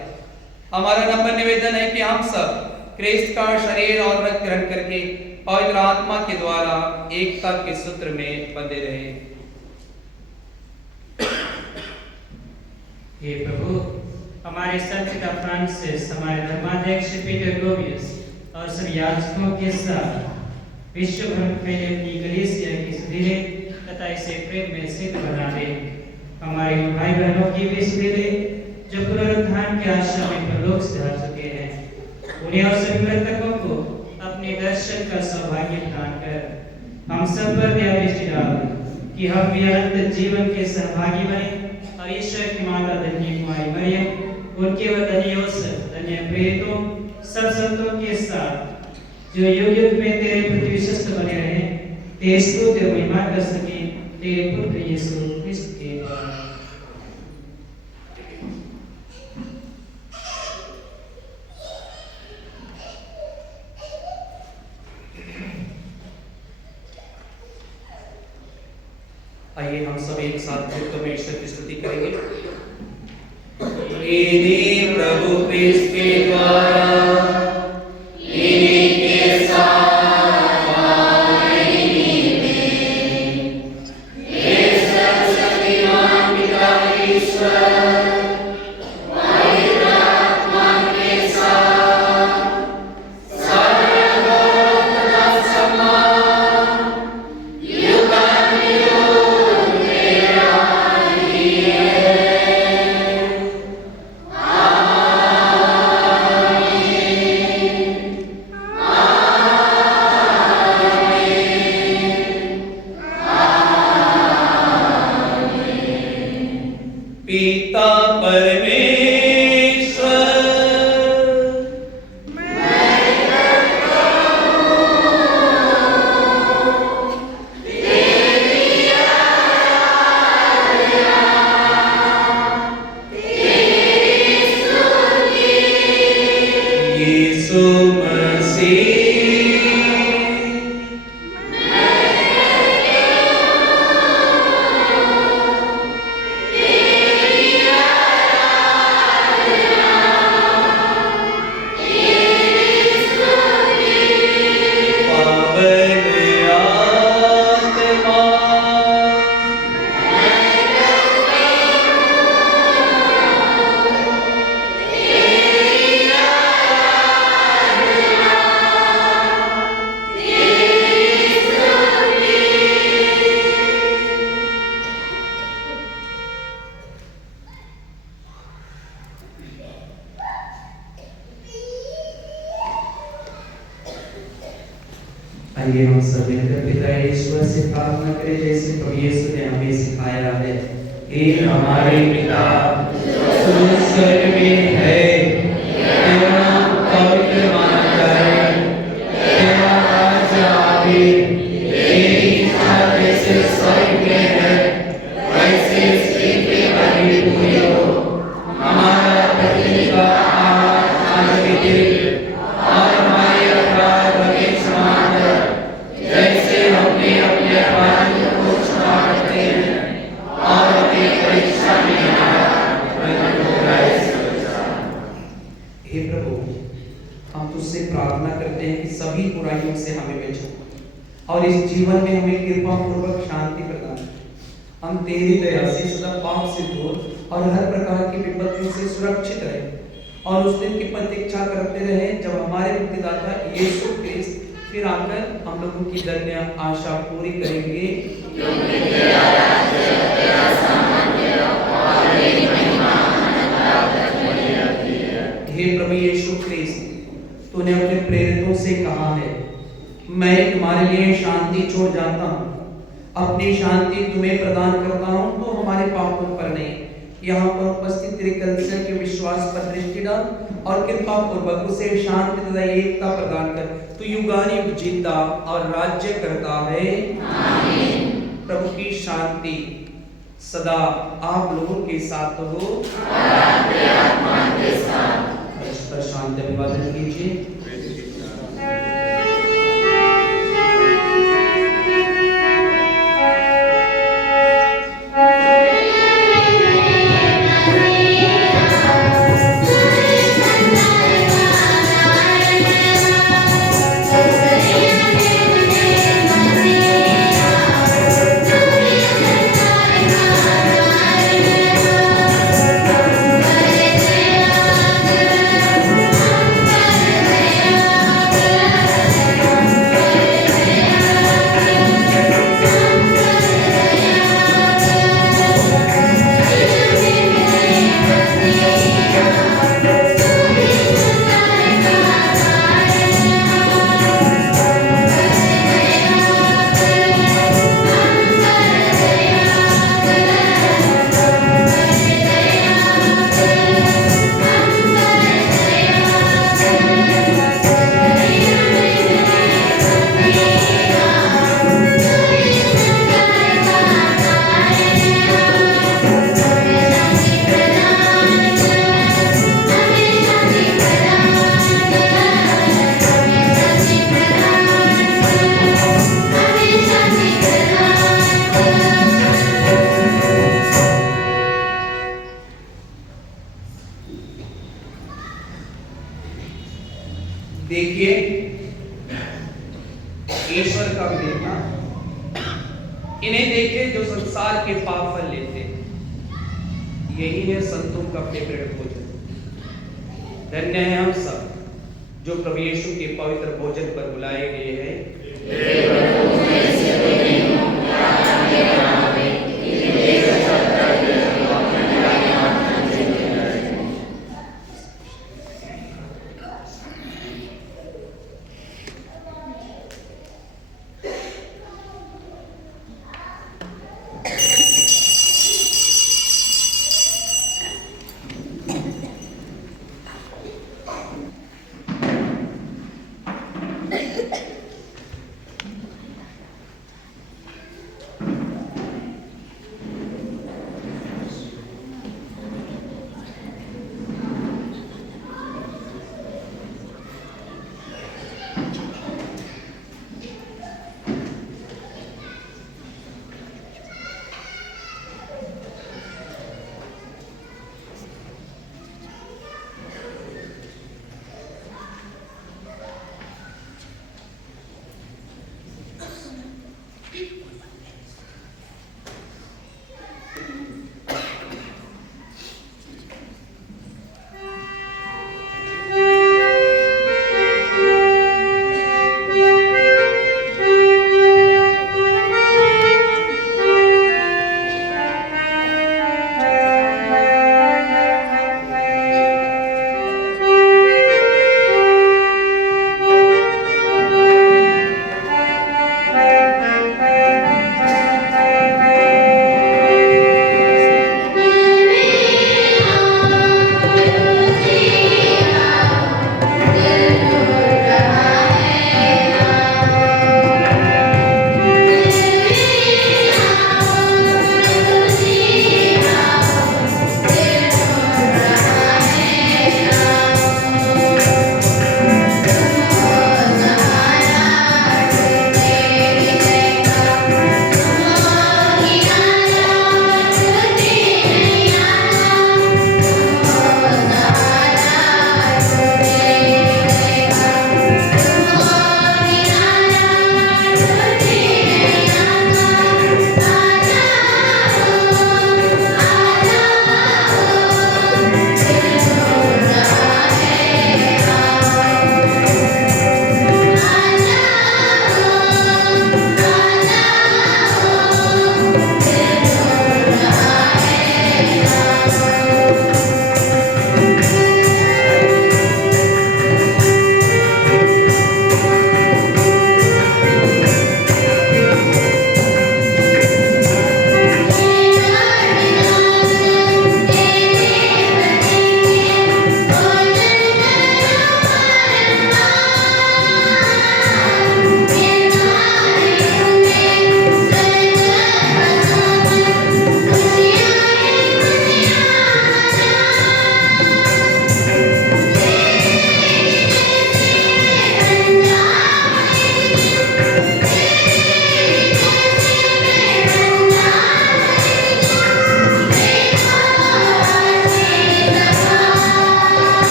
हमारा नम्र निवेदन है कि हम सब क्रिस्त का शरीर और रक्त ग्रहण करके पवित्र आत्मा के द्वारा एकता के सूत्र में बंधे रहे। हे प्रभु, हमारे सत्पिता फ्रांसिस, हमारे धर्माध्यक्ष पीटर ग्लोबियस और सभी याजकों के साथ विश्व भर में फैले अपनी कलीसिया की सुधीरे तथा इसे प्रेम में सिद्ध बना दे। हमारे भाई बहनों की भी सुधीरे जो पुनरुत्थान के आशा में परलोक से आ चुके हैं, उन्हें और सभी मृतकों को अपने दर्शन का सौभाग्य प्रदान कर हम सब पर दया दृष्टि डाल कि हम भी अनंत जीवन के सहभागी बने और ईश्वर की माता धन्य कुमारी मरियम, उनके वधन्य यूसुफ, धन्य प्रेरितों, सब संतों के साथ जो युग युग में तेरे प्रति विश्वस्त बने रहे, तेरी स्तुति और महिमा कर सके, तेरे पुत्र यीशु क्रिस्त के द्वारा। आइए हम सब एक साथ मिलकर में ईश्वर की स्तुति करेंगे। इन्हीं प्रभु क्रिस्त के द्वारा, इन्हीं के साथ और इन्हीं में हे सर्वशक्तिमान पिता ईश्वर, पवित्र आत्मा के साथ सर्वगौरव तथा सम्मान युगानुयुग तेरा ही है। पिता परमेश्वर, यीशु मसीह, आइए हम सब मिलकर पिता ईश्वर से प्रार्थना करें जैसे प्रभु यीशु ने हमें सिखाया है। हे हमारे पिता जो स्वर्ग में है, तेरा नाम पवित्र माना जाए, तेरा राज्य आए, तेरी इच्छा जैसे दे और हमारे अपराध हमें क्षमा कर, जैसे हमने अपने अपराधियों को क्षमा करते हैं, और हमें परीक्षा में न डाल, परंतु बुराई से बचा। हे प्रभु, हम तुझसे प्रार्थना करते हैं कि सभी बुराइयों से हमें बचा और इस जीवन में हमें कृपा पूर्वक शांति प्रदान कर। हम तेरी दया से सदा पाप से दूर और हर प्रकार की विपत्ति से सुरक्षित रहे और उस दिन की प्रतीक्षा करते रहे जब हमारे मुक्तिदाता यीशु क्रिस्त फिर आकर हम लोगों की धन्य आशा पूरी करेंगे। हे प्रभु यीशु क्रिस्त, तूने अपने प्रेरितों से कहा है, मैं तुम्हारे लिए शांति छोड़ जाता हूँ, अपनी शांति तुम्हें प्रदान करता हूँ, तो हमारे पापों पर नहीं, यहाँ पर उपस्थित तेरे कलीसिया के विश्वास पर दृष्टि डाल और कृपा पूर्वक उसे शांति तथा एकता प्रदान कर। तू युगानुयुग जीता और राज्य करता है। आमीन। प्रभु की शांति सदा आप लोगों के साथ हो और आपके आत्मा के साथ। परस्पर शांति अभिवादन कीजिए। देखिए, ईश्वर का बेटा, इन्हें देखे जो संसार के पाप फल लेते, यही है संतों का फेवरेट भोजन। धन्य है हम सब जो प्रभु यीशु के पवित्र भोजन पर बुलाए गए हैं।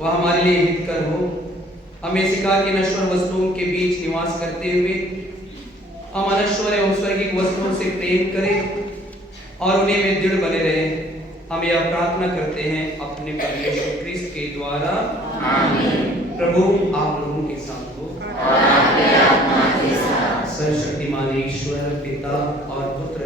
वह हमारे लिए हितकर हो। हमें सिखा कि नश्वर वस्तुओं के बीच निवास करते हुए हम अनश्वर एवं स्वर्गीय वस्तुओं से प्रेम करें और उन्हीं में दृढ़ बने रहें। हम यह प्रार्थना करते हैं अपने प्रभु यीशु क्रिस्त के द्वारा, आमीन। प्रभु आप लोगों के साथ हो और आपके आत्मा के साथ। सर्वशक्तिमान ईश्वर पिता और पुत्र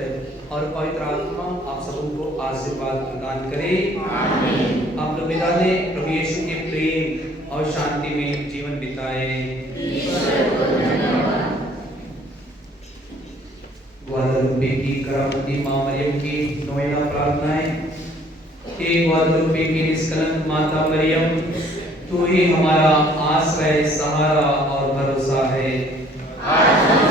और पवित्र आत्मा आप सबों को आशीर्वाद प्रदान करे, आमीन। आप लोग विदा दें, प्रभु यीशु के प्रेम और शांति में जीवन बिताएं। ईश्वर को धन्यवाद। ग्वादालुपे की करामती मां मरियम की नोवेना प्रार्थनाएं। हे ग्वादालुपे की निष्कलंक माता मरियम, तू ही हमारा आश्रय, सहारा और भरोसा है। आज हम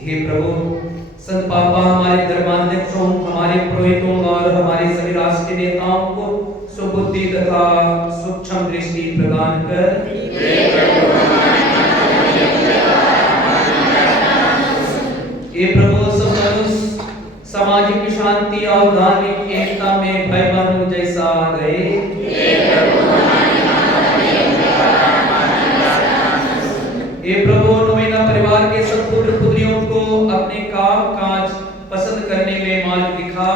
हे प्रभु, संत पापा हमारे धर्माध्यक्षों, हमारे पुरोहितों और हमारे सभी राष्ट्रीय नेताओं को सुबुद्धि तथा सूक्ष्म दृष्टि प्रदान कर हे प्रभु, सब मनुष्य सामाजिक शांति और धार्मिक एकता में भय बनो जैसा रहे। हे प्रभु, नोवेना परिवार के सब पुत्र पुत्रियों को अपने काम काज पसंद करने में मार्ग दिखा।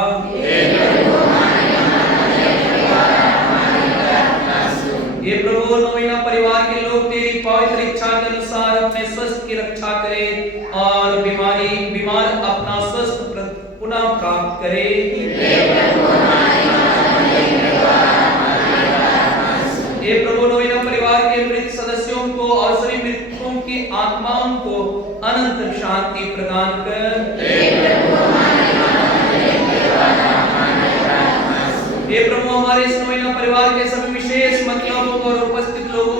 हे प्रभु, नोवेना परिवार के लोग तेरी पवित्र इच्छा के अनुसार अपने स्वास्थ्य की रक्षा करें और बीमार अपना स्वास्थ्य पुनः प्राप्त करे। हे प्रभु, नोवेना परिवार के मृत सदस्यों को और सभी मृतकों की आत्माओं को अनंत शांति प्रदान कर। हे प्रभु, हमारे इस नोवेना परिवार के सभी विशेष मतलबों और उपस्थित लोगों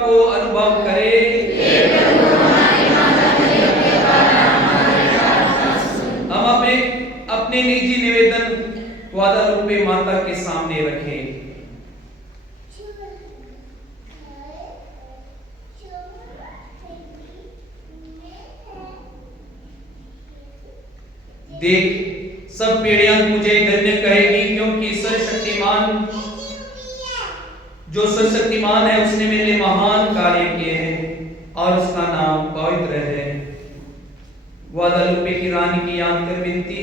को अनुभव करे। हम अपने निजी निवेदन ग्वादालुपे माता के सामने रखें। देख, सब पीढ़ियां तुझे धन्य कहेगी, क्योंकि सर्वशक्तिमान जो सर्वशक्तिमान है उसने मेरे लिए महान कार्य किए हैं और उसका नाम पवित्र है। ग्वादालुपे की रानी की याद कर विनती।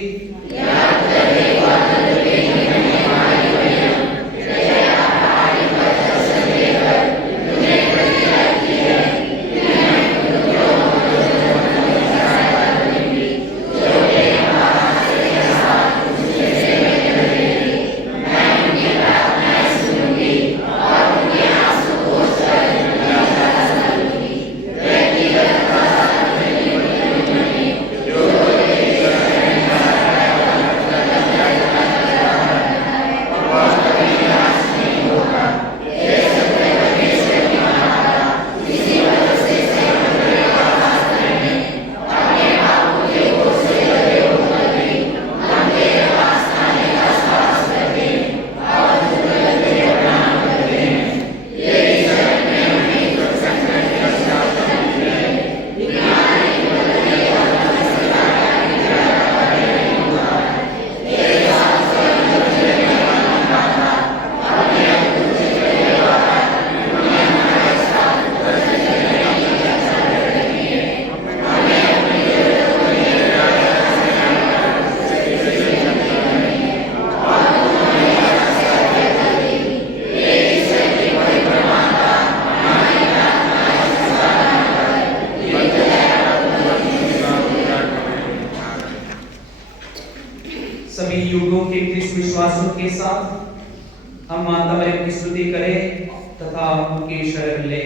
सभी युगों के ख्रिस्त विश्वासों के साथ हम माता मरियम की स्तुति करें तथा उनकी शरण ले।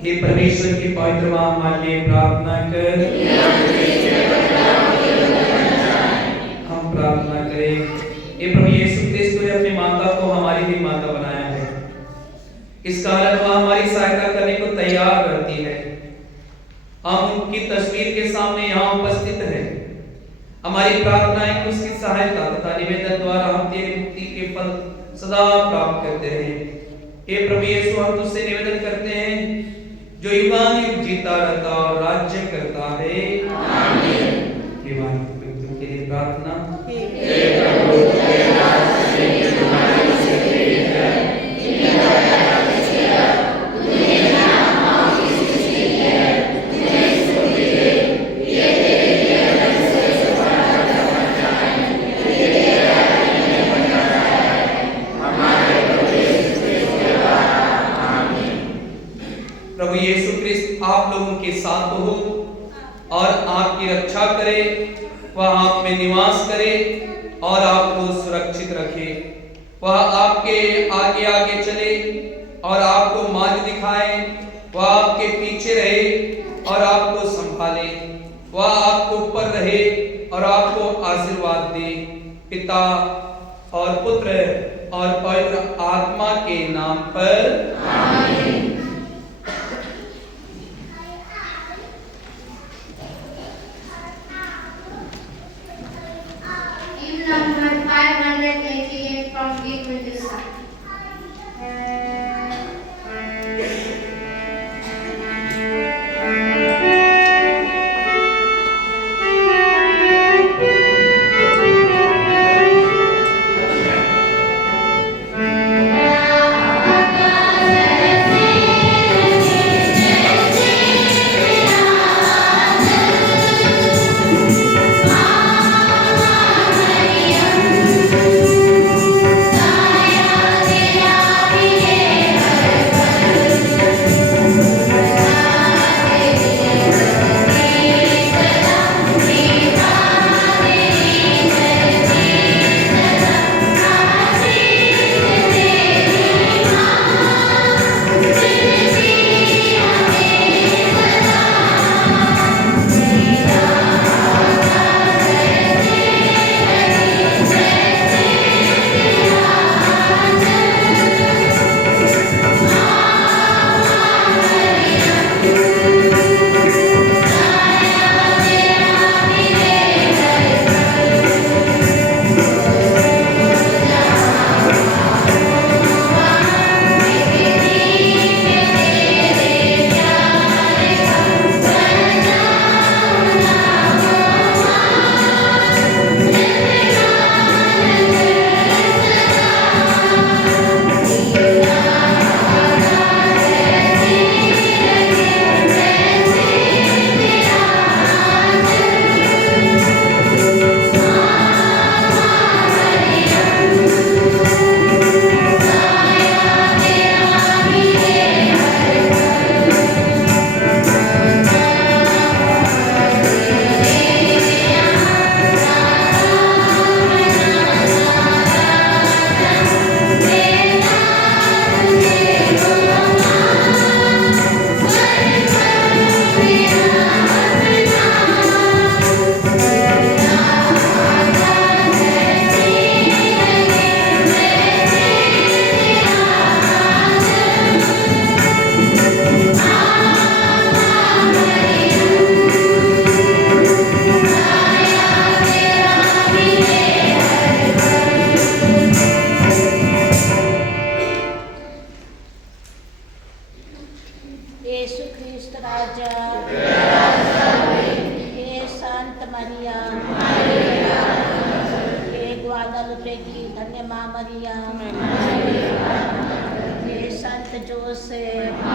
हे परमेश्वर की पवित्र मां, हमारे लिए प्रार्थना कर। हम प्रार्थना करें। हे प्रभु यीशु क्रिस्त ने अपनी माता को हमारी भी माता बनाया है, इस कारण वह हमारी सहायता करने को तैयार रहती है। हम उनकी तस्वीर के सामने यहाँ उपस्थित हैं। हमारी प्रार्थनाएं उसकी सहायता तथा निवेदन द्वारा हम तेरी मुक्ति के फल सदा प्राप्त करते रहे। हे प्रभु यीशु, हम तुझसे निवेदन करते हैं, जो युगानुयुग जीता रहता और राज्य करता है। आमीन। हे हमारे पवित्र के लिए प्रार्थना। हे प्रभु, तेरे दास से तुम्हारी सेवक है, जिन्हें दया दीजिए, तूने नाम की सृष्टि की है, तूने स्तुति दे, ये तेरे लिए सर्वश्रेष्ठ पराक्रम करता है, ये तेरा ने बनाया है, हमारे प्रभु यीशु क्रिस्त के द्वारा। आमीन। प्रभु यीशु क्रिस्त आप लोगों के साथ हो और आपकी रक्षा करे, वह आप में निवास करे और आपको सुरक्षित रखे। वह आपके आगे आगे चले और आपको मार्ग दिखाए। वह आपके पीछे रहे और आपको संभाले। वह आपको ऊपर रहे और आपको आशीर्वाद दे। पिता और पुत्र और पवित्र आत्मा के नाम पर। आमीन। Number 588 from G27. Thank you. Yeshu Christ Raja, hey Sant Maria, hey Guadalupe की धन्य माँ मरिया, हे संत जोसेफ,